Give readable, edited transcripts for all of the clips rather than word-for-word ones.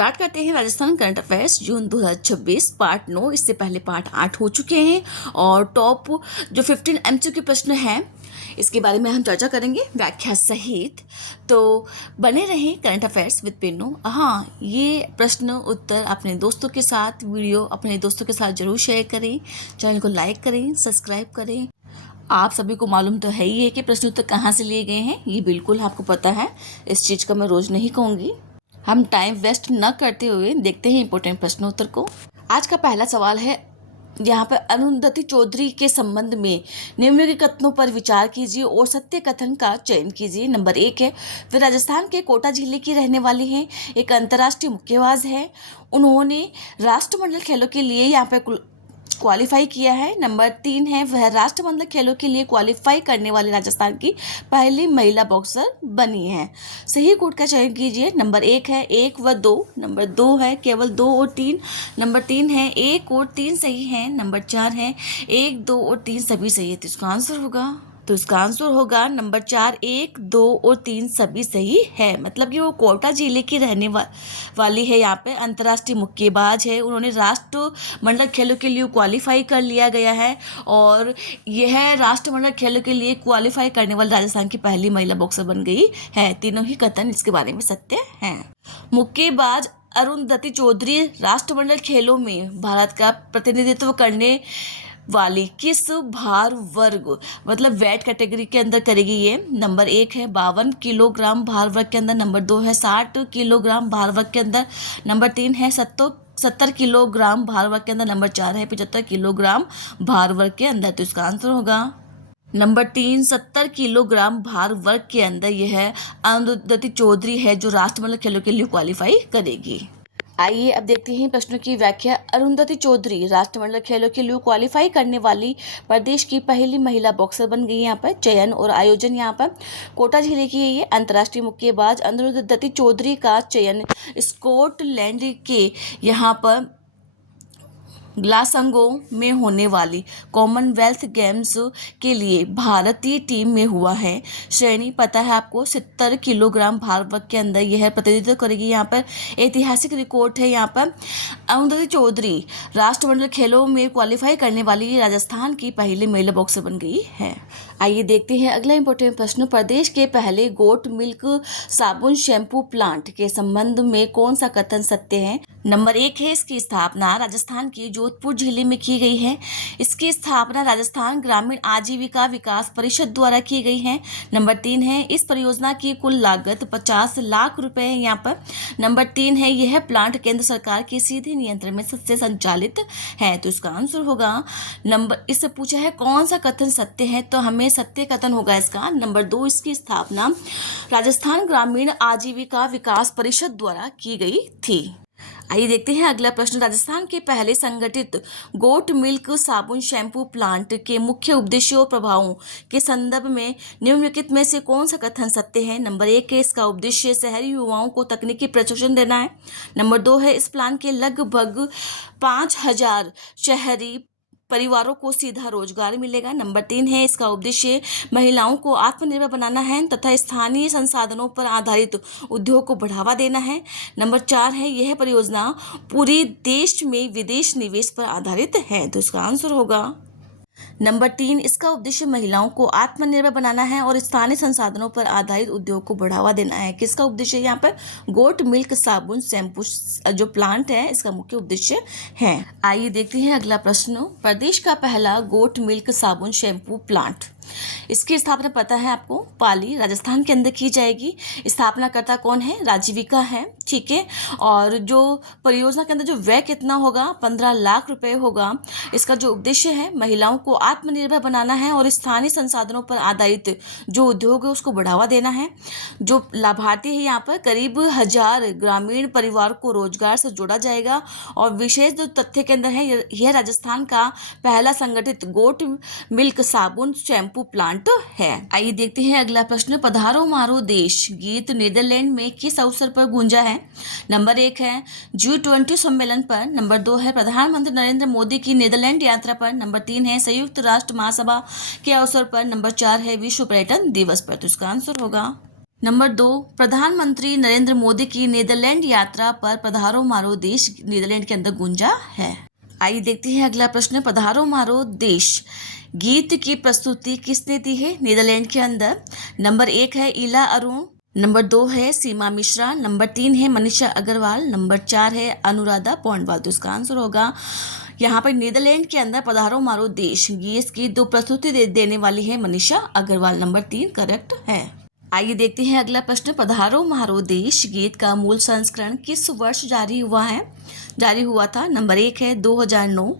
Start करते हैं Rajasthan current affairs जून 2026 part 9। इससे पहले पार्ट 8 हो चुके हैं और टॉप जो 15 एमसीक्यू प्रश्न हैं इसके बारे में हम चर्चा करेंगे व्याख्या सहित। तो बने रहें करंट अफेयर्स विद पिन्नू। हाँ, ये प्रश्न उत्तर अपने दोस्तों के साथ वीडियो अपने दोस्तों के साथ जरूर शेयर करें, चैनल को लाइक करें, सब्सक्राइब करें। आप सभी को मालूम तो है ही है कि प्रश्न उत्तर कहाँ से लिए गए हैं, ये बिल्कुल आपको पता है, इस चीज़ का मैं रोज़ नहीं कहूँगी। हम टाइम वेस्ट न करते हुए देखते हैं इंपॉर्टेंट प्रश्न उत्तर को। आज का पहला सवाल है यहाँ पर अरुंधति चौधरी के संबंध में निम्नलिखित कथनों पर विचार कीजिए और सत्य कथन का चयन कीजिए। नंबर 1 है, वे राजस्थान के कोटा जिले की रहने वाली हैं, एक अंतर्राष्ट्रीय मुक्केबाज है, उन्होंने राष्ट्रमंडल खेलों के लिए यहाँ पर क्वालिफाई किया है। नंबर 3 है, वह राष्ट्रमंडल खेलों के लिए क्वालिफाई करने वाली राजस्थान की पहली महिला बॉक्सर बनी है। सही कोड का चयन कीजिए। नंबर 1 है 1 व 2, नंबर 2 है केवल 2 और 3, नंबर 3 है 1 और 3 सही है, नंबर 4 है 1, 2 और 3 सभी सही है। तो इसका आंसर होगा नंबर 4, 1, 2 और 3 सभी सही है। मतलब कि वो कोटा जिले की रहने वाली है, यहाँ पे अंतर्राष्ट्रीय मुक्केबाज है, उन्होंने राष्ट्रमंडल खेलों के लिए क्वालिफाई कर लिया गया है और यह राष्ट्रमंडल खेलों के लिए क्वालिफाई करने वाली राजस्थान की पहली महिला बॉक्सर बन गई है। तीनों ही कथन इसके बारे में सत्य हैं। मुक्केबाज अरुंधति चौधरी राष्ट्रमंडल खेलों में भारत का प्रतिनिधित्व करने वाली किस भार वर्ग मतलब वेट कैटेगरी के अंदर करेगी ये। नंबर 1 है 52 किलोग्राम भार वर्ग के अंदर, नंबर 2 है 60 किलोग्राम भार वर्ग के अंदर, नंबर 3 है 70 किलोग्राम भार वर्ग के अंदर, नंबर 4 है 75 किलोग्राम भार वर्ग के अंदर। तो इसका आंसर होगा नंबर 3, 70 किलोग्राम भार वर्ग के अंदर यह अरुंधति चौधरी है जो राष्ट्रमंडल खेलों के लिए क्वालिफाई करेगी। आइए अब देखते हैं प्रश्नों की व्याख्या। अरुंधति चौधरी राष्ट्रमंडल खेलों के लिए क्वालिफाई करने वाली प्रदेश की पहली महिला बॉक्सर बन गई। यहाँ पर चयन और आयोजन यहाँ पर कोटा जिले की है। ये अंतर्राष्ट्रीय मुक्केबाज अरुंधति चौधरी का चयन स्कॉटलैंड के यहाँ पर ग्लासगो में होने वाली कॉमनवेल्थ गेम्स के लिए भारतीय टीम में हुआ है। श्रेणी पता है आपको, 70 किलोग्राम भार वर्ग के अंदर यह प्रतिनिधित्व करेगी। यहाँ पर ऐतिहासिक रिकॉर्ड है। यहाँ पर अरुंधति चौधरी राष्ट्रमंडल खेलों में क्वालिफाई करने वाली राजस्थान की पहली महिला बॉक्सर बन गई है। आइए देखते हैं अगला इंपॉर्टेंट प्रश्न। प्रदेश के पहले गोट मिल्क साबुन शैम्पू प्लांट के संबंध में कौन सा कथन सत्य है। नंबर 1 है, इसकी स्थापना राजस्थान के जोधपुर जिले में की गई है। इसकी स्थापना राजस्थान ग्रामीण आजीविका विकास परिषद द्वारा की गई है। नंबर 3 है, इस परियोजना की कुल लागत 50 लाख रुपए है यहाँ पर। नंबर 3 है, यह प्लांट केंद्र सरकार के सीधे नियंत्रण में से संचालित है। तो इसका आंसर होगा इससे पूछा है कौन सा कथन सत्य है, तो हमें सत्य कथन होगा इसका नंबर 2, इसकी स्थापना राजस्थान ग्रामीण आजीविका विकास परिषद द्वारा की गई थी। आइए देखते हैं अगला प्रश्न। राजस्थान के पहले संगठित गोट मिल्क साबुन शैम्पू प्लांट के मुख्य उद्देश्यों और प्रभावों के संदर्भ में निम्नलिखित में से कौन सा कथन सत्य है। नंबर 1 है, इसका उद्देश्य शहरी युवाओं को तकनीकी प्रशिक्षण देना है। नंबर 2 है, इस प्लांट के लगभग 5000 शहरी परिवारों को सीधा रोजगार मिलेगा। नंबर 3 है, इसका उद्देश्य महिलाओं को आत्मनिर्भर बनाना है तथा स्थानीय संसाधनों पर आधारित उद्योग को बढ़ावा देना है। नंबर 4 है, यह परियोजना पूरे देश में विदेश निवेश पर आधारित है। तो इसका आंसर होगा नंबर 3, इसका उद्देश्य महिलाओं को आत्मनिर्भर बनाना है और स्थानीय संसाधनों पर आधारित उद्योग को बढ़ावा देना है। किसका उद्देश्य यहाँ पर गोट मिल्क साबुन शैम्पू जो प्लांट है इसका मुख्य उद्देश्य है। आइए देखते हैं अगला प्रश्न। प्रदेश का पहला गोट मिल्क साबुन शैम्पू प्लांट, इसकी स्थापना पता है आपको, पाली राजस्थान के अंदर की जाएगी। स्थापनाकर्ता कौन है, राजीविका है, ठीक है। और जो परियोजना के अंदर जो व्यय कितना होगा, 15 लाख रुपए होगा। इसका जो उद्देश्य है महिलाओं को आत्मनिर्भर बनाना है और स्थानीय संसाधनों पर आधारित जो उद्योग है उसको बढ़ावा देना है। जो लाभार्थी है यहाँ पर करीब 1000 ग्रामीण परिवार को रोजगार से जोड़ा जाएगा। और विशेष जो तथ्य के अंदर है, यह राजस्थान का पहला संगठित गोट मिल्क साबुन शैम्पू प्लांट है। आइए देखते हैं अगला प्रश्न। पधारो मारो देश गीत नीदरलैंड में किस अवसर पर गूंजा है। नंबर 1 है, G20 सम्मेलन पर। नंबर 2 है, प्रधानमंत्री नरेंद्र मोदी की नीदरलैंड यात्रा पर। नंबर 3 है, संयुक्त राष्ट्र महासभा के अवसर पर। नंबर 4 है, विश्व पर्यटन दिवस पर। तो इसका आंसर होगा नंबर 2, प्रधानमंत्री नरेंद्र मोदी की नीदरलैंड यात्रा पर पधारो मारो देश नीदरलैंड के अंदर गूंजा है। आइए देखते हैं अगला प्रश्न, पधारो मारो देश गीत की प्रस्तुति किसने दी है नीदरलैंड के अंदर? नंबर 1 है इला अरुण, नंबर 2 है सीमा मिश्रा, नंबर 3 है मनीषा अग्रवाल, नंबर 4 है अनुराधा पौंडवाल। तो इसका आंसर होगा यहाँ पर नीदरलैंड के अंदर पधारो मारो देश गीत की दो प्रस्तुति देने वाली है मनीषा अग्रवाल। नंबर 3 करेक्ट है। आइए देखते हैं अगला प्रश्न, पधारो मारो देश गीत का मूल संस्करण किस वर्ष जारी हुआ था? नंबर 1 है 2009,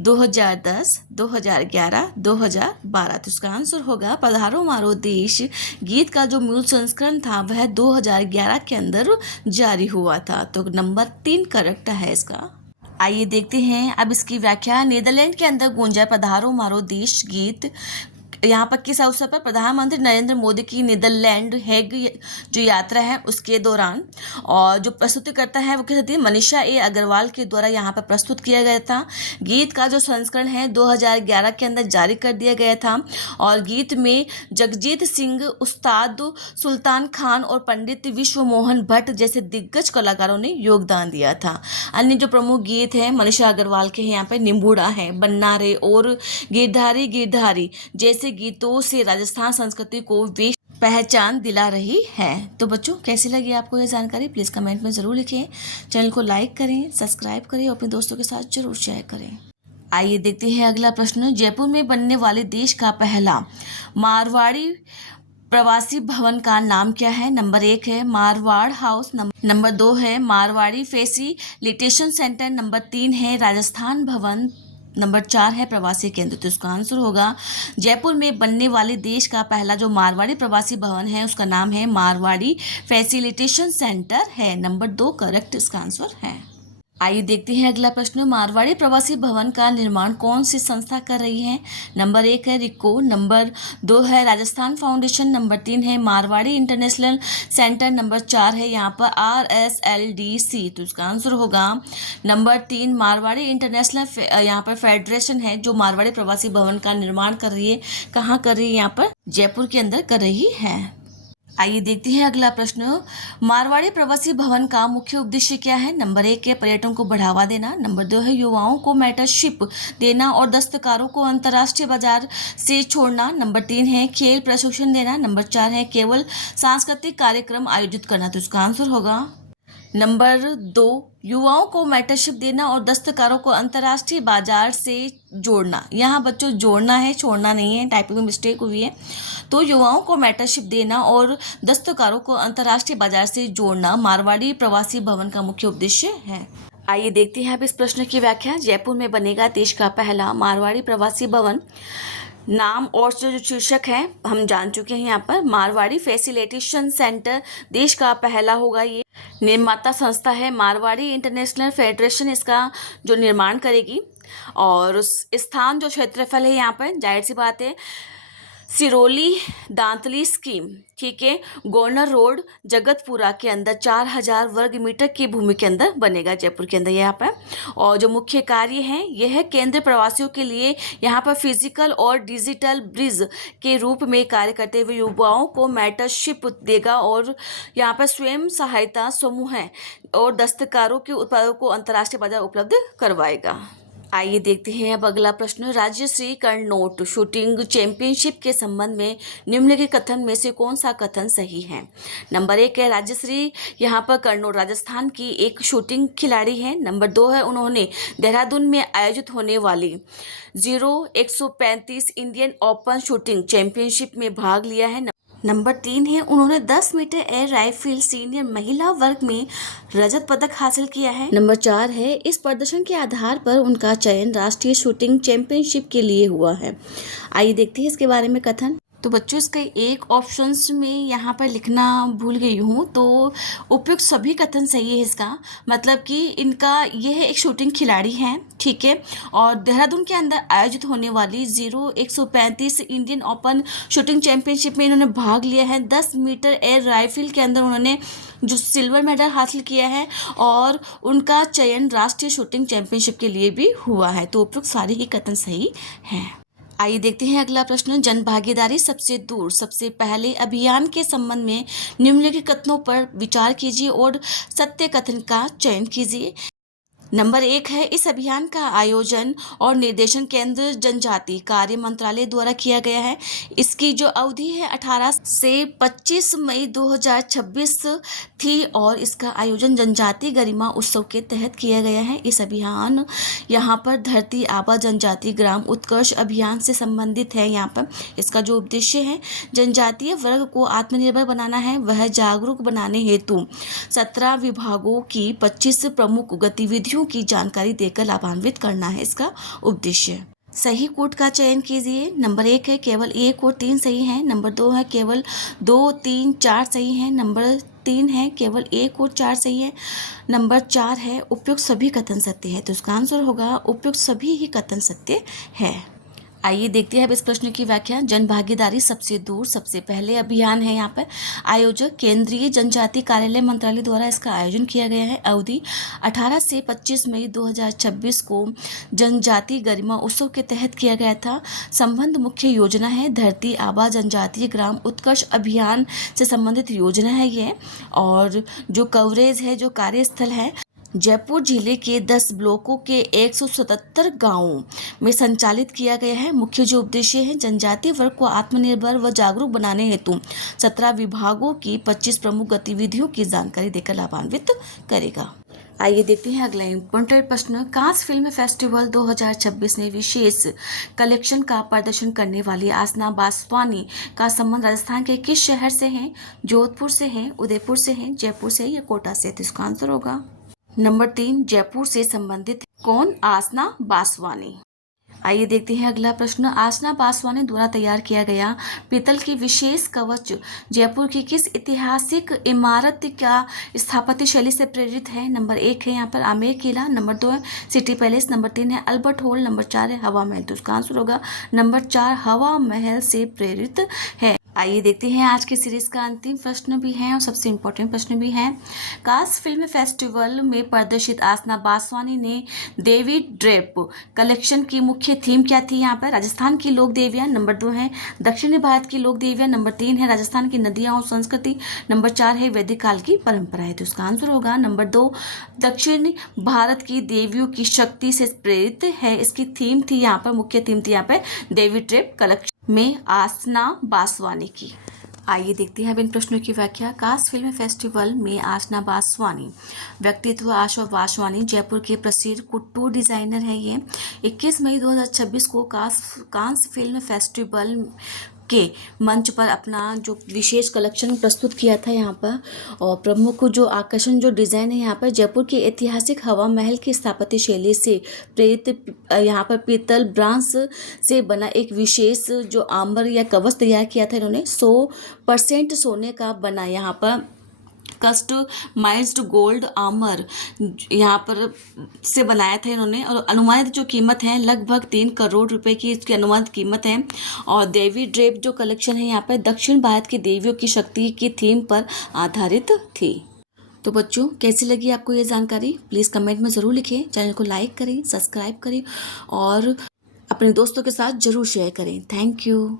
2010, 2011, 2012। तो इसका आंसर होगा पधारो मारो देश गीत का जो मूल संस्करण था वह 2011 के अंदर जारी हुआ था। तो नंबर 3 करेक्ट है इसका। आइए देखते हैं अब इसकी व्याख्या। नीदरलैंड के अंदर गूंजा पधारो मारो देश गीत यहाँ पर किस अवसर पर? प्रधानमंत्री नरेंद्र मोदी की नीदरलैंड हेग जो यात्रा है उसके दौरान, और जो प्रस्तुति करता है वो किस थी? मनीषा ए अग्रवाल के द्वारा यहाँ पर प्रस्तुत किया गया था। गीत का जो संस्करण है 2011 के अंदर जारी कर दिया गया था, और गीत में जगजीत सिंह, उस्ताद सुल्तान खान और पंडित विश्व मोहन भट्ट जैसे दिग्गज कलाकारों ने योगदान दिया था। अन्य जो प्रमुख गीत हैं मनीषा अग्रवाल के यहाँ पे निम्बूड़ा है, बन्नारे और गिरधारी गिरधारी जैसे गीतों से राजस्थान संस्कृति को वे पहचान दिला रही है। तो बच्चों कैसी लगी आपको ये जानकारी प्लीज़ कमेंट में ज़रूर लिखें। चैनल को लाइक करें, सब्सक्राइब करें और अपने दोस्तों के साथ जरूर शेयर करें। आइए देखते हैं अगला प्रश्न, जयपुर में बनने वाले देश का पहला मारवाड़ी प्रवासी भवन का नाम क्या है? नंबर 1 है मारवाड़ हाउस, नंबर 2 है मारवाड़ी फैसिलिटेशन सेंटर, नंबर 3 है राजस्थान भवन, नंबर 4 है प्रवासी केंद्र। तो इसका आंसर होगा जयपुर में बनने वाले देश का पहला जो मारवाड़ी प्रवासी भवन है उसका नाम है मारवाड़ी फैसिलिटेशन सेंटर है। नंबर 2 करेक्ट इसका आंसर है। आइए देखते हैं अगला प्रश्न, मारवाड़ी प्रवासी भवन का निर्माण कौन सी संस्था कर रही है? नंबर 1 है रिको, नंबर 2 है राजस्थान फाउंडेशन, नंबर 3 है मारवाड़ी इंटरनेशनल सेंटर, नंबर 4 है यहाँ पर RSLDC। तो इसका आंसर होगा नंबर 3 मारवाड़ी इंटरनेशनल यहाँ पर फेडरेशन है जो मारवाड़ी प्रवासी भवन का निर्माण कर रही है। कहाँ कर रही है? यहाँ पर जयपुर के अंदर कर रही है। आइए देखते हैं अगला प्रश्न, मारवाड़ी प्रवासी भवन का मुख्य उद्देश्य क्या है? नंबर 1 है पर्यटन को बढ़ावा देना, नंबर 2 है युवाओं को मेंटरशिप देना और दस्तकारों को अंतर्राष्ट्रीय बाजार से छोड़ना, नंबर 3 है खेल प्रशिक्षण देना, नंबर 4 है केवल सांस्कृतिक कार्यक्रम आयोजित करना। तो इसका आंसर होगा नंबर 2 युवाओं को मेंटरशिप देना और दस्तकारों को अंतर्राष्ट्रीय बाजार से जोड़ना। यहाँ बच्चों जोड़ना है, छोड़ना नहीं है, टाइपिंग में मिस्टेक हुई है। तो युवाओं को मेंटरशिप देना और दस्तकारों को अंतर्राष्ट्रीय बाजार से जोड़ना मारवाड़ी प्रवासी भवन का मुख्य उद्देश्य है। आइए देखते हैं अब इस प्रश्न की व्याख्या। जयपुर में बनेगा देश का पहला मारवाड़ी प्रवासी भवन। नाम और जो शीर्षक है हम जान चुके हैं। यहाँ पर मारवाड़ी फैसिलिटेशन सेंटर देश का पहला होगा। ये निर्माता संस्था है मारवाड़ी इंटरनेशनल फेडरेशन इसका जो निर्माण करेगी, और उस स्थान जो क्षेत्रफल है यहाँ पर जाहिर सी बात है सिरोली दांतली स्कीम, ठीक है, गवर्नर रोड जगतपुरा के अंदर 4000 वर्ग मीटर की भूमि के अंदर बनेगा जयपुर के अंदर यहाँ पर। और जो मुख्य कार्य है यह है केंद्र प्रवासियों के लिए यहाँ पर फिजिकल और डिजिटल ब्रिज के रूप में कार्य करते हुए युवाओं को मेंटरशिप देगा और यहाँ पर स्वयं सहायता समूह है और दस्तकारों के उत्पादों को अंतर्राष्ट्रीय बाजार उपलब्ध करवाएगा। आइए देखते हैं अब अगला प्रश्न, राज्यश्री कर्णोट शूटिंग चैंपियनशिप के संबंध में निम्नलिखित कथन में से कौन सा कथन सही है? नंबर 1 है राज्यश्री यहाँ पर कर्णोट राजस्थान की एक शूटिंग खिलाड़ी है, नंबर 2 है उन्होंने देहरादून में आयोजित होने वाली 135 इंडियन ओपन शूटिंग चैंपियनशिप में भाग लिया है, नंबर 3 है उन्होंने 10 मीटर एयर राइफल सीनियर महिला वर्ग में रजत पदक हासिल किया है, नंबर 4 है इस प्रदर्शन के आधार पर उनका चयन राष्ट्रीय शूटिंग चैंपियनशिप के लिए हुआ है। आइए देखते हैं इसके बारे में कथन। तो बच्चों इसका एक ऑप्शंस में यहाँ पर लिखना भूल गई हूँ, तो उपयुक्त सभी कथन सही है इसका, मतलब कि इनका यह एक शूटिंग खिलाड़ी हैं, ठीक है, और देहरादून के अंदर आयोजित होने वाली 135 इंडियन ओपन शूटिंग चैंपियनशिप में इन्होंने भाग लिया है। 10 मीटर एयर राइफल के अंदर उन्होंने जो सिल्वर मेडल हासिल किया है और उनका चयन राष्ट्रीय शूटिंग चैंपियनशिप के लिए भी हुआ है। तो उपयुक्त सारे ही कथन सही हैं। आइए देखते हैं अगला प्रश्न। जन भागीदारी सबसे दूर सबसे पहले अभियान के संबंध में निम्नलिखित कथनों पर विचार कीजिए और सत्य कथन का चयन कीजिए। नंबर 1 है, इस अभियान का आयोजन और निर्देशन केंद्र जनजाति कार्य मंत्रालय द्वारा किया गया है। इसकी जो अवधि है 18 से 25 मई 2026 थी और इसका आयोजन जनजाति गरिमा उत्सव के तहत किया गया है। इस अभियान यहाँ पर धरती आबा जनजाति ग्राम उत्कर्ष अभियान से संबंधित है। यहाँ पर इसका जो उद्देश्य है जनजातीय वर्ग को आत्मनिर्भर बनाना है, वह जागरूक बनाने हेतु 17 विभागों की 25 प्रमुख गतिविधियों की जानकारी देकर लाभान्वित करना है इसका उद्देश्य। सही कोट का चयन कीजिए। नंबर 1 है केवल 1 और 3 सही है। नंबर 2 है केवल 2, 3, 4 सही है। नंबर 3 है केवल 1 और 4 सही है। नंबर 4 है उपयुक्त सभी कथन सत्य है। तो इसका आंसर होगा उपयुक्त सभी ही कथन सत्य है। आइए देखते हैं अब इस प्रश्न की व्याख्या। जन भागीदारी सबसे दूर सबसे पहले अभियान है। यहाँ पर आयोजक केंद्रीय जनजाति कार्यालय मंत्रालय द्वारा इसका आयोजन किया गया है। अवधि 18 से 25 मई 2026 को जनजाति गरिमा उत्सव के तहत किया गया था। संबंध मुख्य योजना है धरती आबा जनजातीय ग्राम उत्कर्ष अभियान से संबंधित योजना है ये। और जो कवरेज है, जो कार्यस्थल है, जयपुर जिले के 10 ब्लॉकों के 177 गांवों में संचालित किया गया है। मुख्य जो उद्देश्य है जनजातीय वर्ग को आत्मनिर्भर व जागरूक बनाने हेतु 17 विभागों की 25 प्रमुख गतिविधियों की जानकारी देकर लाभान्वित करेगा। आइए देखते हैं अगला इम्पोर्टेंट प्रश्न। कांस फिल्म फेस्टिवल 2026 में विशेष कलेक्शन का प्रदर्शन करने वाली आसना बासवानी का संबंध राजस्थान के किस शहर से है? जोधपुर से है, उदयपुर से है, जयपुर से या कोटा से? तो इसका आंसर होगा नंबर 3 जयपुर से संबंधित। कौन? आसना बासवानी। आइए देखते हैं अगला प्रश्न। आसना बासवानी द्वारा तैयार किया गया पीतल की विशेष कवच जयपुर की किस ऐतिहासिक इमारत का स्थापत्य शैली से प्रेरित है? नंबर 1 है यहाँ पर आमेर किला। नंबर 2 है सिटी पैलेस। नंबर 3 है अल्बर्ट हॉल। नंबर 4 है हवा महल। तो उसका आंसर होगा नंबर 4 हवा महल से प्रेरित है। आइए देखते हैं आज की सीरीज का अंतिम प्रश्न भी है और सबसे इम्पोर्टेंट प्रश्न भी है। कांस फिल्म फेस्टिवल में प्रदर्शित आसना बासवानी ने देवी ड्रेप कलेक्शन की मुख्य थीम क्या थी? यहाँ पर राजस्थान की लोक देवियाँ। नंबर 2 है दक्षिणी भारत की लोक देवियाँ। नंबर 3 है राजस्थान की नदियाँ और संस्कृति। नंबर 4 है वैदिक काल की परंपरा है। तो इसका आंसर होगा नंबर 2 दक्षिण भारत की देवियों की शक्ति से प्रेरित है। इसकी थीम थी यहाँ पर, मुख्य थीम थी यहाँ पर देवी ड्रेप कलेक्शन में आसना बासवानी की। आइए देखते हैं अब इन प्रश्नों की व्याख्या। कांस फिल्म फेस्टिवल में आसना बासवानी व्यक्तित्व आशा बासवानी जयपुर के प्रसिद्ध कुट्टू डिजाइनर है। ये 21 मई 2026 को कांस फिल्म फेस्टिवल के मंच पर अपना जो विशेष कलेक्शन प्रस्तुत किया था यहाँ पर। और प्रमुख जो आकर्षण जो डिज़ाइन है यहाँ पर जयपुर के ऐतिहासिक हवा महल की स्थापत्य शैली से प्रेरित यहाँ पर पीतल ब्रांस से बना एक विशेष जो आंबर या कवच तैयार किया था इन्होंने। 100% सोने का बना यहाँ पर कस्टमाइज्ड गोल्ड आर्मर यहाँ पर से बनाया था इन्होंने। और अनुमानित जो कीमत है लगभग 3 करोड़ रुपए की इसकी अनुमानित कीमत है। और देवी ड्रेप जो कलेक्शन है यहाँ पर दक्षिण भारत की देवियों की शक्ति की थीम पर आधारित थी। तो बच्चों कैसी लगी आपको ये जानकारी? प्लीज़ कमेंट में ज़रूर लिखें। चैनल को लाइक करें, सब्सक्राइब करें और अपने दोस्तों के साथ ज़रूर शेयर करें। Thank you.